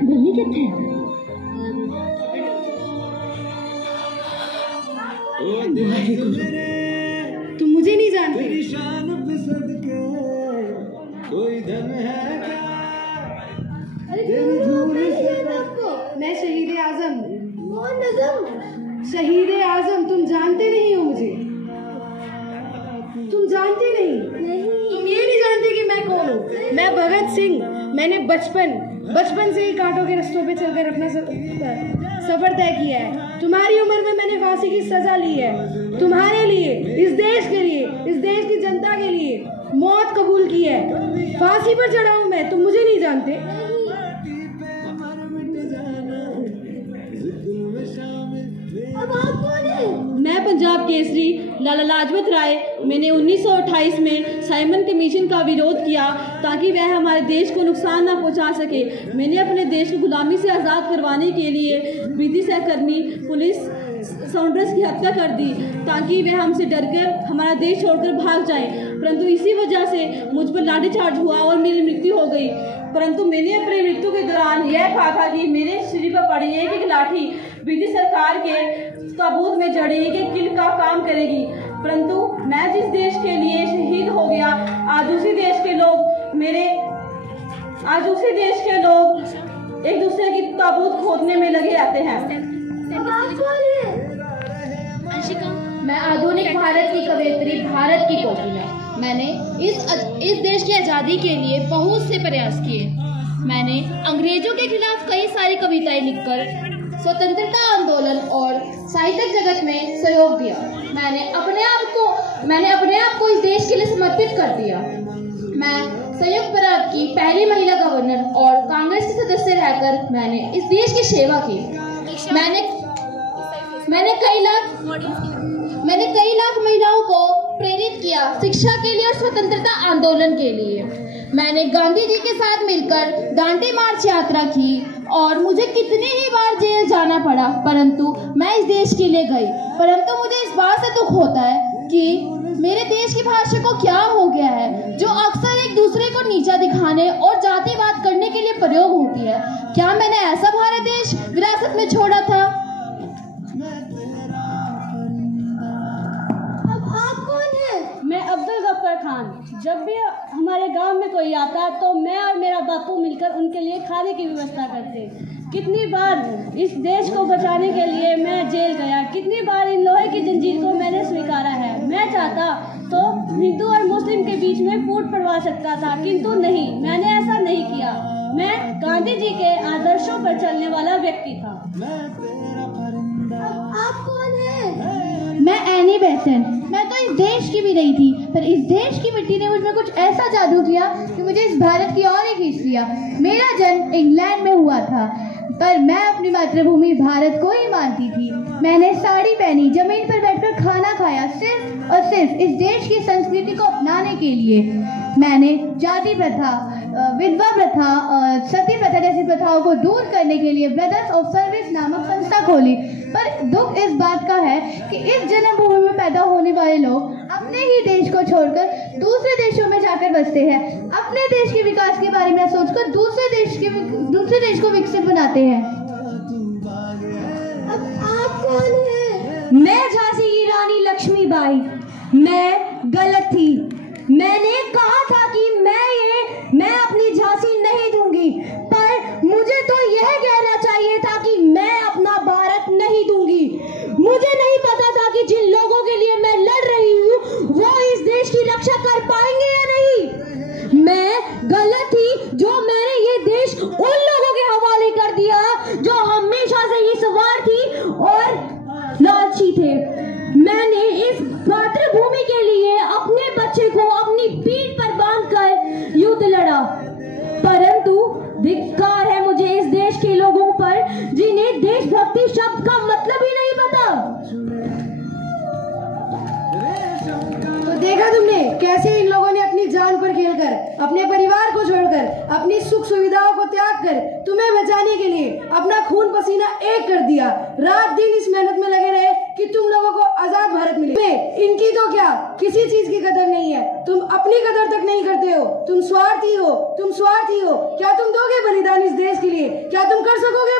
बल्ली कितने तुम मुझे नहीं जानते। मैं शहीद आजम। कौन नजम? शहीद आजम, तुम जानते नहीं हो मुझे। तुम जानते नहीं। तुम ये नहीं जानते कि मैं कौन हूँ। मैं भगत सिंह। मैंने बचपन से ही कांटों के रास्तों पे चलकर अपना सफर तय किया है। तुम्हारी उम्र में मैंने फांसी की सजा ली है। तुम्हारे लिए, इस देश के लिए, इस देश की जनता के लिए मौत कबूल की है। फांसी पर चढ़ा हूँ मैं। तुम मुझे नहीं जानते। अब आप कौन हैं? मैं पंजाब केसरी लाला लाजपत राय। मैंने 1928 में साइमन कमीशन का विरोध किया ताकि वह हमारे देश को नुकसान ना पहुंचा सके। मैंने अपने देश को गुलामी से आज़ाद करवाने के लिए ब्रिटिश सहकर्मी पुलिस साउंडर्स की हत्या कर दी ताकि वे हमसे डरकर हमारा देश छोड़कर भाग जाएं। परंतु इसी वजह से मुझ पर लाठीचार्ज हुआ और मेरी मृत्यु हो गई। परंतु मैंने अपनी मृत्यु के दौरान यह कहा था कि मेरे शरीर पर पड़ी एक लाठी ब्रिटिश सरकार के ताबूत में जड़ी एक किल का काम करेगी। परंतु मैं जिस देश के लिए शहीद हो गया, आज उसी देश के लोग एक दूसरे की ताबूत खोदने में लगे रहते हैं। मैं आधुनिक भारत की कवयित्री, भारत की कोकिला। मैंने इस देश की आज़ादी के लिए बहुत से प्रयास किए। मैंने अंग्रेजों के खिलाफ कई सारी कविताएं लिखकर स्वतंत्रता आंदोलन और साहित्य जगत में सहयोग दिया। मैंने अपने आप को इस देश के लिए समर्पित कर दिया। मैं संयुक्त प्रांत की पहली महिला गवर्नर और कांग्रेस की सदस्य रहकर मैंने इस देश की सेवा की। मैंने कई लाख महिलाओं को प्रेरित किया शिक्षा के लिए और स्वतंत्रता आंदोलन के लिए। मैंने गांधी जी के साथ मिलकर दांडी मार्च यात्रा की और मुझे कितनी ही बार जेल जाना पड़ा, परंतु मैं इस देश के लिए गई। परंतु मुझे इस बात से दुख होता है कि मेरे देश की भाषा को क्या हो गया है, जो अक्सर एक दूसरे को नीचा दिखाने और जातिवाद करने के लिए प्रयोग होती है। क्या मैंने ऐसा भारत देश विरासत में छोड़ा था? मैं अब्दुल गफ्फार खान। जब भी हमारे गांव में कोई आता तो मैं और मेरा बापू मिलकर उनके लिए खाने की व्यवस्था करते। कितनी बार इस देश को बचाने के लिए मैं जेल गया, कितनी बार इन लोहे की जंजीर को मैंने स्वीकारा है। मैं चाहता तो हिंदू और मुस्लिम के बीच में फूट पड़वा सकता था, किंतु नहीं, मैंने ऐसा नहीं किया। मैं गांधी जी के आदर्शों पर चलने वाला व्यक्ति था। आप कौन हैं? मैं एनी बेसेंट। मैं तो इस देश की भी नहीं थी, पर इस देश की मिट्टी ने मुझ में कुछ ऐसा जादू किया कि मुझे इस भारत की ओर ही खींच लिया। मेरा जन्म इंग्लैंड में हुआ था, पर मैं अपनी मातृभूमि भारत को ही मानती थी। मैंने साड़ी पहनी, जमीन पर बैठकर खाना खाया, सिर्फ और सिर्फ इस देश की संस्कृति को अपनाने के लिए। मैंने जाति प्रथा, विधवा प्रथा, सती प्रथा जैसी प्रथाओं को दूर करने के लिए ब्रदर्स ऑफ सर्विस नामक संस्था खोली। पर दुख इस बात का है कि इस जन्मभूमि में पैदा होने वाले लोग अपने ही देश को छोड़कर दूसरे देशों में जाकर बसते हैं। अपने देश के विकास के बारे में सोचकर दूसरे देश को विकसित बनाते हैं। अब आप कौन हैं? मैं झांसी की रानी लक्ष्मीबाई। मैं गलत थी। मैंने कहा था कि मैं अपनी झांसी नहीं दूंगी, पर मुझे तो यह कहना चाहिए था कि मैं अपना भारत नहीं दूंगी। मुझे नहीं पता था कि जिन लोगों के लिए मैं लड़ रही हूँ वो इस देश की रक्षा कर पाएंगे या नहीं। मैं गलत थी जो मैंने ये देश उन लोगों के हवाले कर दिया जो हमेशा से ही स्वार्थी और लालची थे। मैंने इस मातृभूमि के लिए अपने बच्चे को अपनी पीठ पर बांधकर युद्ध लड़ा, परंतु धिक्कार है मुझे इस देश के लोगों पर जिन्हें देशभक्ति शब्द का मतलब ही नहीं पता। तो देखा तुमने कैसे इन लोगों ने अपनी जान पर खेलकर, अपने परिवार को छोड़कर, अपनी सुख सुविधाओं को त्याग कर तुम्हें बचाने के लिए अपना खून पसीना एक कर दिया। रात दिन इस मेहनत में लगे रहे कि तुम लोगों को आजाद भारत मिले। इनकी तो क्या किसी चीज की कदर नहीं है। तुम अपनी कदर तक नहीं करते हो। तुम स्वार्थी हो। क्या तुम दोगे बलिदान इस देश के लिए? क्या तुम सकोगे